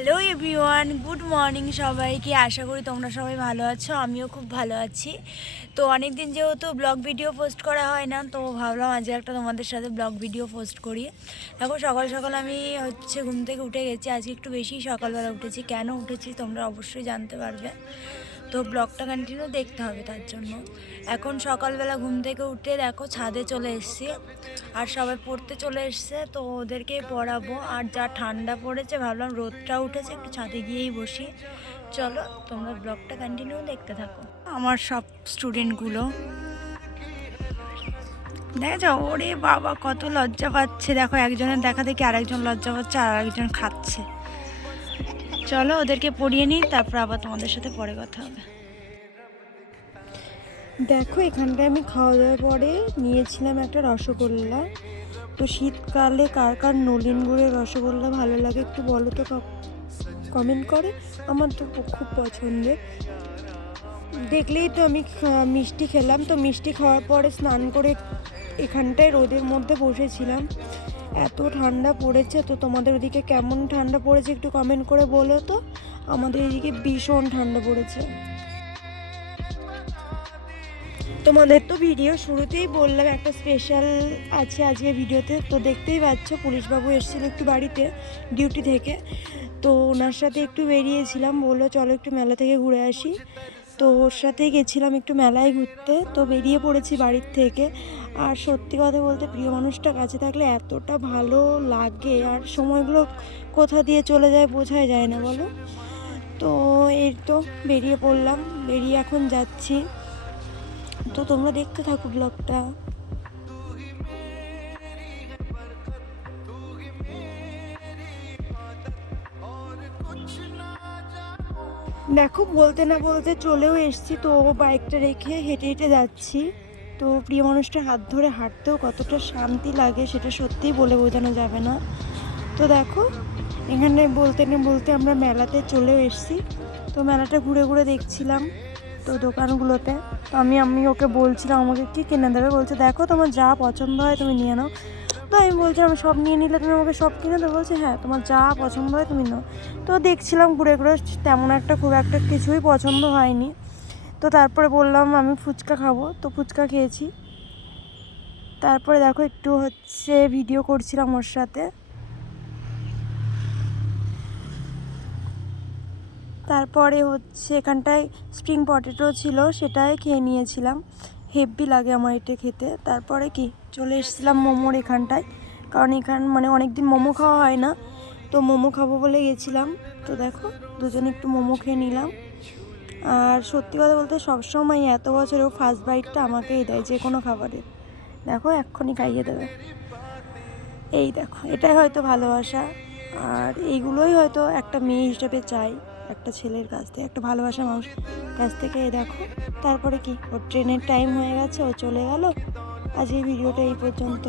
Hello everyone, good morning সবাইকে। আশা করি তোমরা সবাই ভালো আছো, আমিও খুব ভালো আছি। তো অনেক দিন যেহেতু ব্লগ ভিডিও পোস্ট করা হয় না, তো ভাবলাম আজকে একটা তোমাদের সাথে ব্লগ ভিডিও পোস্ট করি। দেখো সকাল সকাল আমি ঘুম থেকে উঠে গেছি। আজকে একটু বেশি সকালবেলা উঠেছি। কেন উঠেছি তোমরা অবশ্যই জানতে পারবে, তো ব্লগটা কন্টিনিউ দেখতে হবে। তার জন্য এখন সকালবেলা ঘুম থেকে উঠে দেখো ছাদে চলে এসেছি, আর সবাই পড়তে চলে এসছে, তো ওদেরকে পড়াবো। আর যা ঠান্ডা পড়েছে, ভাবলাম রোদটা উঠেছে, একটু ছাদে গিয়েই বসি। চলো তোমরা ব্লগটা কন্টিনিউ দেখতে থাকো। আমার সব স্টুডেন্টগুলো দেখো, ওরে বাবা কত লজ্জা পাচ্ছে। দেখো একজনের দেখা দেখি আরেকজন লজ্জা পাচ্ছে, আর আরেকজন খাচ্ছে। চলো ওদেরকে পড়িয়ে নিই, তারপর আবার তোমাদের সাথে পরে কথা হবে। দেখো এখানটায় আমি খাওয়া দাওয়ার পরে নিয়েছিলাম একটা রসগোল্লা। তো শীতকালে কার কার নলেন গুড়ের রসগোল্লা ভালো লাগে একটু বলো তো, কমেন্ট করে। আমার তো খুব পছন্দের। দেখলেই তো আমি মিষ্টি খেলাম। তো মিষ্টি খাওয়ার পরে স্নান করে এখানটায় রোদের মধ্যে বসেছিলাম। এত ঠান্ডা পড়েছে। তো তোমাদের ওদিকে কেমন ঠান্ডা পড়েছে একটু কমেন্ট করে বলো তো। আমাদের এদিকে ভীষণ ঠান্ডা পড়েছে। তোমাদের তো ভিডিও শুরুতেই বললাম একটা স্পেশাল আছে আজকে ভিডিওতে। তো দেখতেই পাচ্ছ পুলিশবাবু এসেছিল একটু বাড়িতে ডিউটি থেকে। তো ওনার সাথে একটু বেরিয়েছিলাম, বললো চলো একটু মেলা থেকে ঘুরে আসি। তো ওর সাথেই গেছিলাম একটু মেলায় ঘুরতে। তো বেরিয়ে পড়েছি বাড়ির থেকে। আর সত্যি কথা বলতে প্রিয় মানুষটা কাছে থাকলে এতটা ভালো লাগে, আর সময়গুলো কোথা দিয়ে চলে যায় বোঝাই যায় না বলো। তো এই তো বেরিয়ে পড়লাম, বেরিয়ে এখন যাচ্ছি। তো তোমরা দেখতে থাকো ব্লগটা। দেখো বলতে না বলতে চলেও এসেছি। তো বাইকটা রেখে হেঁটে হেঁটে যাচ্ছি। তো প্রিয় মানুষটার হাত ধরে হাঁটতেও কতটা শান্তি লাগে সেটা সত্যিই বলে বোঝানো যাবে না। তো দেখো এখানে বলতে না বলতে আমরা মেলাতে চলেও এসেছি। তো মেলাটা ঘুরে ঘুরে দেখছিলাম তো দোকানগুলোতে। তো আমি ওকে বলছিলাম আমাকে কী কিনে দেবে, বলছে দেখো তোমার যা পছন্দ হয় তুমি নিয়ে নাও। তো আমি বলছিলাম সব নিয়ে নিলে তুমি আমাকে সব কিনে দেবো, বলছে হ্যাঁ তোমার যা পছন্দ হয় তুমি নাও। তো দেখছিলাম ঘুরে ঘুরে, তেমন একটা খুব একটা কিছুই পছন্দ হয়নি। তো তারপরে বললাম আমি ফুচকা খাবো, তো ফুচকা খেয়েছি। তারপরে দেখো একটু ভিডিও করছিলাম ওর সাথে। তারপরে এখানটায় স্প্রিং পটেটো ছিল, সেটাই খেয়ে নিয়েছিলাম। হেভি লাগে আমার এটা খেতে। তারপরে কি চলে এসেছিলাম মোমোর এখানটায়, কারণ মানে অনেক দিন মোমো খাওয়া হয় না। তো মোমো খাবো বলে গেছিলাম। তো দেখো দুজনে একটু মোমো খেয়ে নিলাম। আর সত্যি কথা বলতে সবসময় এত বছরেও ফার্স্ট বাইটটা আমাকেই দেয় যে কোনো খাবারের। দেখো এক্ষুনি খাইয়ে দেবে। এই দেখো এটাই হয়তো ভালোবাসা। আর এইগুলোই হয়তো একটা মেয়ে হিসেবে চাই একটা ছেলের কাছ থেকে, একটা ভালোবাসা মানুষ কাছ থেকে। দেখো তারপরে কি ওর ট্রেনের টাইম হয়ে গেছে, ও চলে গেল। আজ এই ভিডিওটা এই পর্যন্ত।